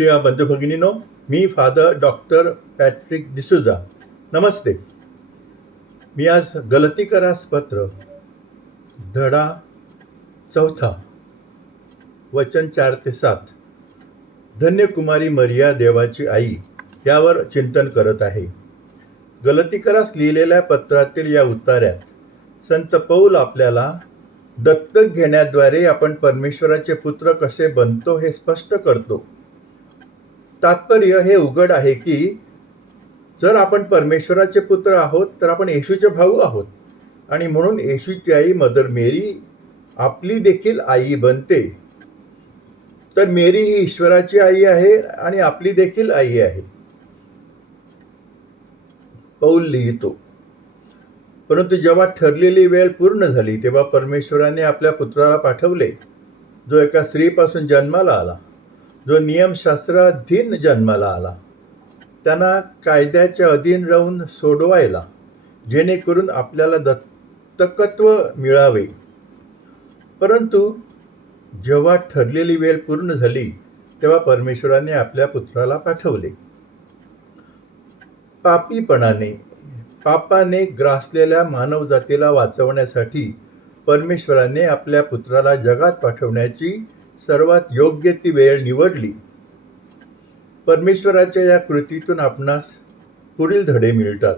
प्रिय बंधू भगिनीनो, मी फादर डॉक्टर पॅट्रिक डिसूजा. नमस्ते. मी आज गलतीकरास पत्र धडा 4 वचन 4 ते 7 धन्य कुमारी मरिया देवाची आई यावर चिंतन करत आहे. गलतीकरास लिहिलेल्या पत्रातील या उतार्यात संत पौल आपल्याला दत्तक घेण्याद्वारे आपण परमेश्वराचे पुत्र कसे बनतो हे स्पष्ट करतो. तात्पर्य हे उघड आहे की जर आपण परमेश्वराचे पुत्र आहोत तर आपण येशूचे भाऊ आहोत आणि म्हणून येशूची आई मदर मेरी आपली देखील आई बनते. तर मेरी ही ईश्वराची आई आहे आणि आपली देखील आई आहे. पौल लिहितो, परंतु जेव्हा ठरलेली वेळ पूर्ण झाली तेव्हा परमेश्वराने आपल्या पुत्राला पाठवले, जो एका स्त्रीपासून जन्माला आला, जो नियमशास्त्राधीन जन्माला आला, त्यांना कायद्याच्या अधीन राहून सोडवायला, जेणेकरून आपल्याला दत्तकत्व मिळावे. परंतु जेव्हा ठरलेली वेळ पूर्ण झाली तेव्हा परमेश्वराने आपल्या पुत्राला पाठवले. पापाने ग्रासलेल्या मानवजातीला वाचवण्यासाठी परमेश्वराने आपल्या पुत्राला जगात पाठवण्याची सर्वात योग्य ती वेळ निवडली. परमेश्वराच्या या कृतीतून आपणास पुढील धडे मिळतात.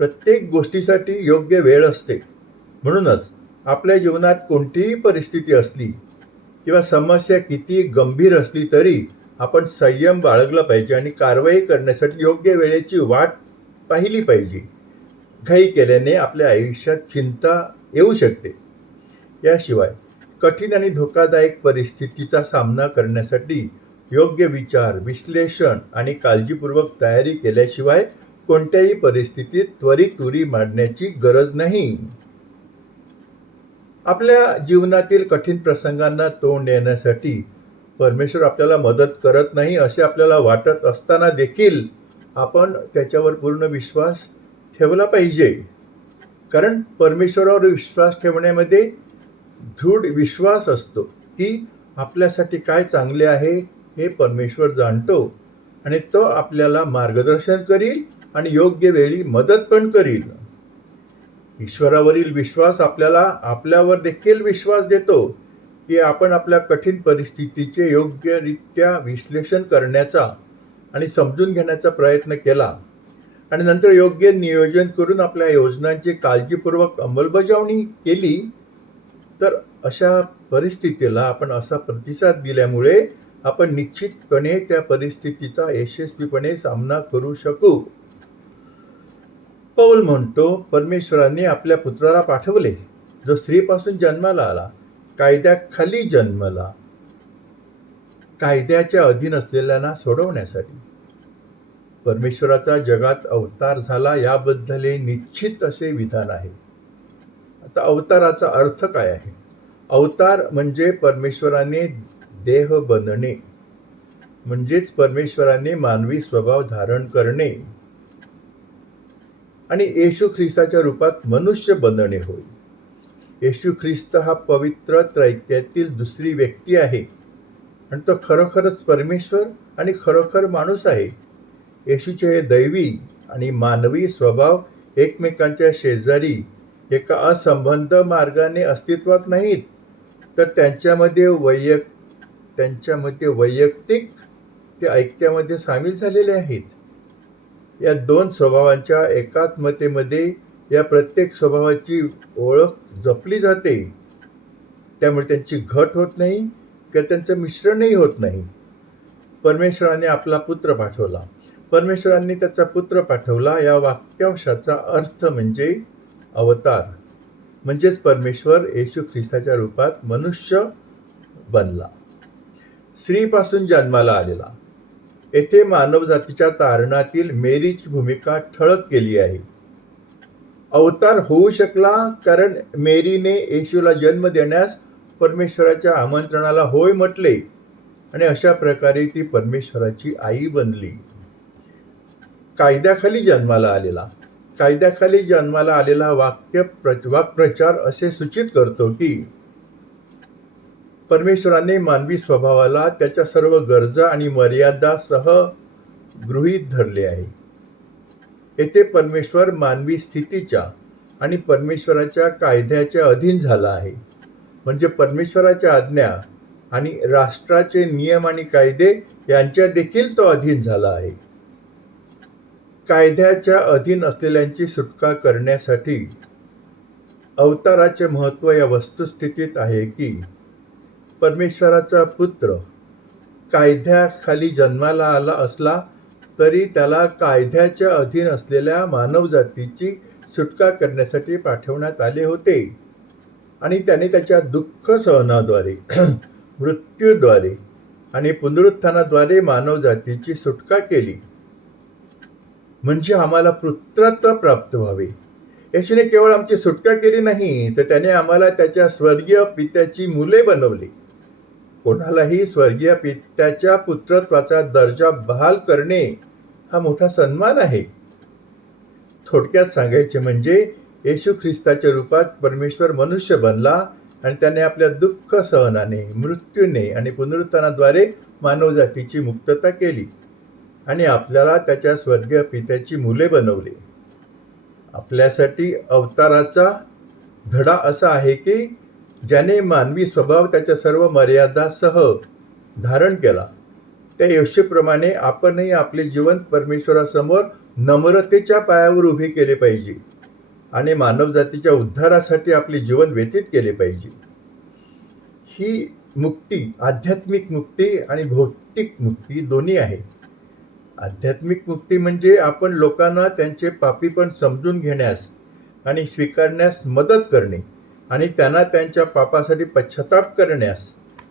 प्रत्येक गोष्टीसाठी योग्य वेळ असते. म्हणूनच आपल्या जीवनात कोणतीही परिस्थिती असली किंवा समस्या किती गंभीर असली तरी आपण संयम बाळगला पाहिजे आणि कारवाई करण्यासाठी योग्य वेळेची वाट पाहिली पाहिजे. घाई केल्याने आपल्या आयुष्यात चिंता येऊ शकते. याशिवाय कठीण आणि धोकादायक परिस्थितीचा सामना करण्यासाठी योग्य विचार, विश्लेषण आणि काळजीपूर्वक तयारी केल्याशिवाय कोणत्याही परिस्थितीत त्वरित उडी मारण्याची गरज नाही. आपल्या जीवनातील कठीण प्रसंगांना तोंड देण्यासाठी परमेश्वर आपल्याला मदत करत नाही असे आपल्याला वाटत असताना देखील आपण त्याच्यावर पूर्ण विश्वास ठेवला पाहिजे. कारण परमेश्वरावर विश्वास ठेवण्यामध्ये दृढ विश्वास असतो की आपल्यासाठी काय चांगले आहे हे परमेश्वर जाणतो आणि तो आपल्याला मार्गदर्शन करील आणि योग्य वेळी मदत पण करील. ईश्वरावरील विश्वास आपल्यावर देखील विश्वास देतो की आपण आपल्या कठीण परिस्थितीचे योग्यरित्या विश्लेषण करण्याचा आणि समजून घेण्याचा प्रयत्न केला आणि नंतर योग्य नियोजन करून आपल्या योजनांची काळजीपूर्वक अंमलबजावणी केली तर अशा परिस्थितीला आपण असा प्रतिसाद दिल्यामुळे आपण निश्चितपणे त्या परिस्थितीचा यशस्वीपणे सामना करू शकू. पौल म्हणतो, परमेश्वराने आपल्या पुत्राला पाठवले, जो स्त्रीपासून जन्माला आला, कायद्याखाली जन्मला, कायद्याच्या अधीन असलेल्यांना सोडवण्यासाठी. परमेश्वराचा जगात अवतार झाला याबद्दल हे निश्चित असे विधान आहे. आता अवताराचा अर्थ काय आहे? अवतार म्हणजे परमेश्वराने देह बनणे, म्हणजेच परमेश्वराने मानवी स्वभाव धारण करणे आणि येशू ख्रिस्ताच्या रूपात मनुष्य बनणे होय. येशू ख्रिस्त हा पवित्र त्रैक्यातील दुसरी व्यक्ती आहे आणि तो खरोखरच परमेश्वर आणि खरोखर माणूस आहे. येशूचे हे दैवी आणि मानवी स्वभाव एकमेकांच्या शेजारी एका असंबद्ध मार्गाने अस्तित्वात नाहीत, तर त्यांच्यामध्ये वैयक्तिक ते ऐक्यामध्ये सामील झालेले आहेत. या दोन स्वभावांच्या एकात्मतेमध्ये या प्रत्येक स्वभावाची ओळख जपली जाते. त्यामुळे त्यांची घट होत नाही किंवा त्यांचं मिश्रणही होत नाही. परमेश्वराने आपला पुत्र पाठवला. परमेश्वरांनी त्याचा पुत्र पाठवला या वाक्यांशाचा अर्थ म्हणजे अवतार, म्हणजेच परमेश्वर येशू ख्रिस्ताच्या रूपात मनुष्य बनला, स्त्रीपासून जन्माला आलेला. येथे मानवजातीच्या तारणातील मेरीची भूमिका ठळक केली आहे. अवतार होऊ शकला कारण मेरीने येशूला जन्म देण्यास परमेश्वराच्या आमंत्रणाला होय म्हटले आणि अशा प्रकारे ती परमेश्वराची आई बनली. कायद्याखाली जन्माला आलेला वाक्प्रचार असे सूचित करतो की परमेश्वराने मानवी स्वभावाला त्याच्या सर्व गरजा आणि मर्यादासह गृहीत धरले आहे. येथे परमेश्वर मानवी स्थितीच्या आणि परमेश्वराच्या कायद्याच्या अधीन झाला आहे. म्हणजे परमेश्वराच्या आज्ञा आणि राष्ट्राचे नियम आणि कायदे यांच्या देखील तो अधीन झाला आहे. कायद्याच्या अधीन असलेल्यांची सुटका करण्यासाठी अवताराचे महत्त्व या वस्तुस्थितीत आहे की परमेश्वराचा पुत्र कायद्याखाली जन्माला आला असला तरी त्याला कायद्याच्या अधीन असलेल्या मानवजातीची सुटका करण्यासाठी पाठवण्यात आले होते आणि त्याने त्याच्या दुःख सहनाद्वारे मृत्यूद्वारे आणि पुनरुत्थानाद्वारे मानवजातीची सुटका केली. म्हणजे आम्हाला पुत्रत्व प्राप्त व्हावे. येशूने केवळ आमची सुटका केली नाही तर त्याने आम्हाला त्याच्या स्वर्गीय पित्याची मुले बनवली. कोणालाही स्वर्गीय पित्याच्या पुत्रत्वाचा दर्जा बहाल करणे हा मोठा सन्मान आहे. थोडक्यात सांगायचे म्हणजे येशू ख्रिस्ताच्या रूपात परमेश्वर मनुष्य बनला आणि त्याने आपल्या दुःख सहनाने, मृत्यूने आणि पुनरुत्थानाद्वारे मानवजातीची मुक्तता केली आणि आपल्याला त्याच्या स्वर्गीय पित्याची मुले बनवले. आपल्यासाठी अवताराचा धडा असा आहे की ज्याने मानवी स्वभाव त्याच्या सर्व मर्यादासह धारण केला, त्या येशूप्रमाणे आपणही आपले जीवन परमेश्वरासमोर नम्रतेच्या पायावर उभे केले पाहिजे आणि मानवजातीच्या उद्धारासाठी आपले जीवन व्यतीत केले पाहिजे. ही मुक्ती आध्यात्मिक मुक्ती आणि भौतिक मुक्ती दोन्ही आहे. आध्यात्मिक मुक्ती म्हणजे आपण लोकांना त्यांचे पापीपण समजून घेण्यास आणि स्वीकारण्यास मदत करणे आणि त्यांना त्यांच्या पापासाठी पश्चाताप करण्यास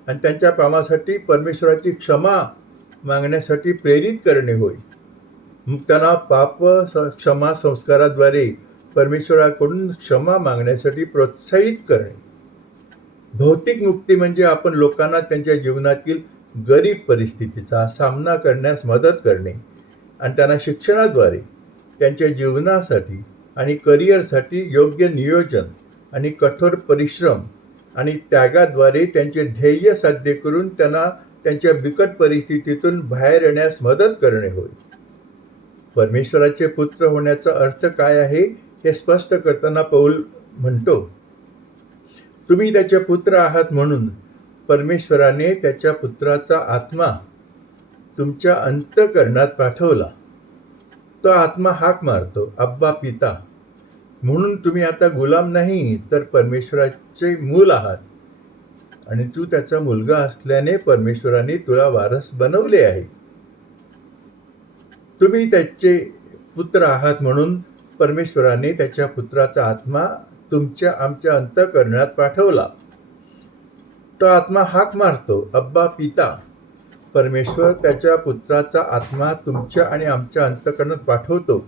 आणि त्यांच्या पापासाठी परमेश्वराची क्षमा मागण्यासाठी प्रेरित करणे होय. मग त्यांना पाप क्षमा संस्काराद्वारे परमेश्वराकडून क्षमा मागण्यासाठी प्रोत्साहित करणे. भौतिक मुक्ती म्हणजे आपण लोकांना त्यांच्या जीवनातील गरीब परिस्थितीचा सामना करण्यास मदत करणे आणि त्यांना शिक्षणाद्वारे त्यांच्या जीवनासाठी आणि करिअरसाठी योग्य नियोजन आणि कठोर परिश्रम आणि त्यागाद्वारे त्यांचे ध्येय साध्य करून त्यांना त्यांच्या बिकट परिस्थितीतून बाहेर येण्यास मदत करणे होय. परमेश्वराचे पुत्र होण्याचा अर्थ काय आहे हे स्पष्ट करताना पौल म्हणतो, तुम्ही त्याचे पुत्र आहात म्हणून परमेश्वराने त्याच्या पुत्राचा आत्मा तुमच्या अंतःकरणात पाठवला. तो आत्मा हाक मारतो, अब्बा पिता. म्हणून तुम्ही आता गुलाम नाही तर परमेश्वराचे मूल आहात आणि तू त्याचा मुलगा असल्याने परमेश्वराने तुला वारस बनवले आहे. तुम्ही त्याचे पुत्र आहात म्हणून परमेश्वराने त्याच्या पुत्राचा आत्मा आमच्या अंतःकरणात पाठवला. तो आत्मा हाक मारतो, अब्बा पिता. परमेश्वर त्याच्या पुत्राचा आत्मा तुमच्या आणि आमच्या अंतःकरणात पाठवतो,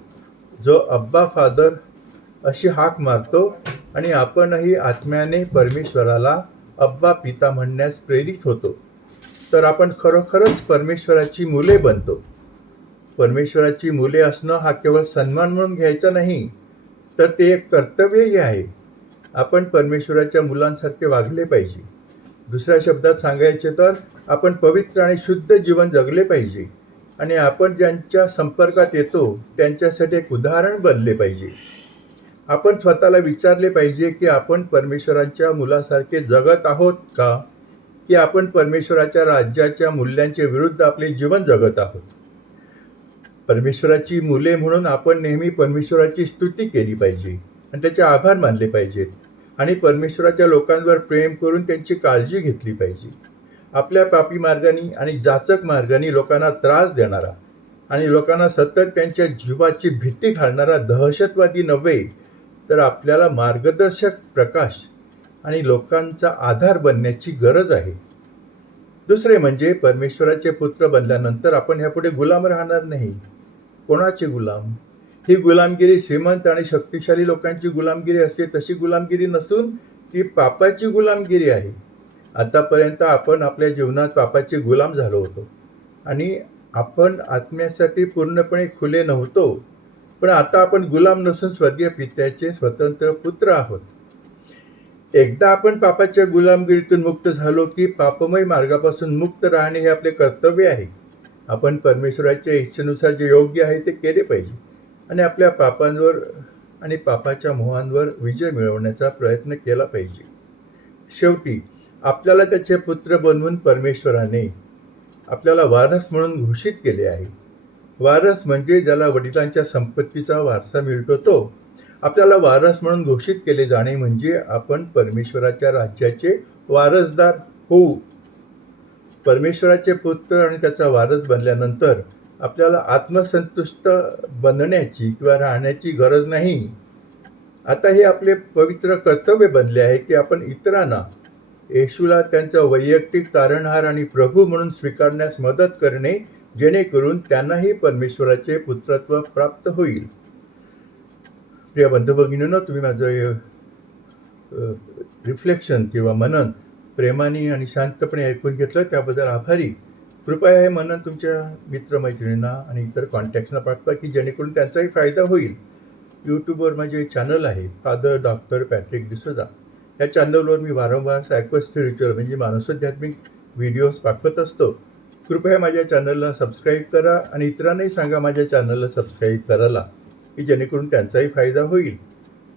जो अब्बा फादर अशी हाक मारतो आणि आपणही आत्म्याने परमेश्वराला अब्बा पिता म्हणण्यास प्रेरित होतो. तर आपण खरोखरच परमेश्वराची मुले बनतो. परमेश्वराची मुले असणं हा केवळ सन्मान म्हणून घ्यायचा नाही, तर ते एक कर्तव्यही आहे. आपण परमेश्वराच्या मुलांसारखे वागले पाहिजे. दुसऱ्या शब्दात सांगायचे तर आपण पवित्र आणि शुद्ध जीवन जगले पाहिजे आणि आपण ज्यांच्या संपर्कात येतो त्यांच्यासाठी एक उदाहरण बनले पाहिजे. आपण स्वतःला विचारले पाहिजे की आपण परमेश्वराच्या मुलासारखे जगत आहोत का, की आपण परमेश्वराच्या राज्याच्या मूल्यांच्या विरुद्ध आपले जीवन जगत आहोत. परमेश्वराची मुले म्हणून आपण नेहमी परमेश्वराची स्तुती केली पाहिजे आणि त्याचे आभार मानले पाहिजेत आणि परमेश्वराच्या लोकांवर प्रेम करून त्यांची काळजी घेतली पाहिजे. आपल्या पापी मार्गाने आणि जाचक मार्गाने लोकांना त्रास देणारा आणि लोकांना सतत त्यांच्या जीवाची भीती घालणारा दहशतवादी नव्हे, तर आपल्याला मार्गदर्शक, प्रकाश आणि लोकांचा आधार बनण्याची गरज आहे. दुसरे म्हणजे परमेश्वराचे पुत्र बनल्यानंतर आपण ह्यापुढे गुलाम राहणार नाही. कोणाचे गुलाम? ही गुलामगिरी श्रीमंत आणि शक्तिशाली लोकांची गुलामगिरी असते तशी गुलामगिरी नसून ती पापाची गुलामगिरी आहे. आतापर्यंत आपण आपल्या जीवनात पापाचे गुलाम झालो होतो आणि आपण आत्म्यासाठी पूर्णपणे खुले नव्हतो. पण आता आपण गुलाम नसून स्वर्गीय पित्याचे स्वतंत्र पुत्र आहोत. एकदा आपण पापाच्या गुलामगिरीतून मुक्त झालो की पापमय मार्गापासून मुक्त राहणे हे आपले कर्तव्य आहे. आपण परमेश्वराच्या इच्छेनुसार जे योग्य आहे ते केले पाहिजे आणि आपल्या पापांवर आणि पापाच्या मोहांवर विजय मिळवण्याचा प्रयत्न केला पाहिजे. शेवटी आपल्याला त्याचे पुत्र बनवून परमेश्वराने आपल्याला वारस म्हणून घोषित केले आहे. वारस म्हणजे ज्याला वडिलांच्या संपत्तीचा वारसा मिळतो तो. आपल्याला वारस म्हणून घोषित केले जाणे म्हणजे आपण परमेश्वराच्या राज्याचे वारसदार होऊ. परमेश्वराचे पुत्र आणि त्याचा वारस बनल्यानंतर आपल्याला आत्मसंतुष्ट बनण्याची किंवा राहण्याची गरज नाही. आता हे आपले पवित्र कर्तव्य बनले आहे की आपण इतरांना येशूला त्यांचा वैयक्तिक तारणहार आणि प्रभू म्हणून स्वीकारण्यास मदत करणे, जेणेकरून त्यांनाही परमेश्वराचे पुत्रत्व प्राप्त होईल. प्रिय बंधू भगिनींनो, तुम्ही माझं रिफ्लेक्शन किंवा मनन प्रेमाने आणि शांतपणे ऐकून घेतलं त्याबद्दल आभारी. कृपया हे मनन तुमच्या मित्रमैत्रिणींना आणि इतर कॉन्टॅक्ट्सना पाठवा की जेणेकरून त्यांचाही फायदा होईल. यूट्यूबवर माझे चॅनल आहे फादर डॉक्टर पॅट्रिक डिसोजा. या चॅनलवर मी वारंवार सायको स्पिरिच्युअल म्हणजे मानसोध्यात्मिक व्हिडिओज पाठवत असतो. कृपया माझ्या चॅनलला सबस्क्राईब करा आणि इतरांनाही सांगा माझ्या चॅनलला सबस्क्राईब करायला की जेणेकरून त्यांचाही फायदा होईल.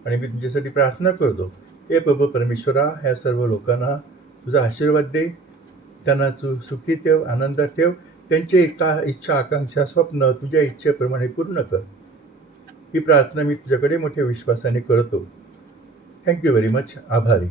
आणि मी तुमच्यासाठी प्रार्थना करतो, हे प्रभू परमेश्वरा, ह्या सर्व लोकांना तुझा आशीर्वाद दे, त्यांना तू सुखी ठेव, आनंदात ठेव, त्यांची इच्छा आकांक्षा स्वप्न तुझ्या इच्छेप्रमाणे पूर्ण कर. ही प्रार्थना मी तुझ्याकडे मोठ्या विश्वासाने करतो. Thank you very much. आभारी.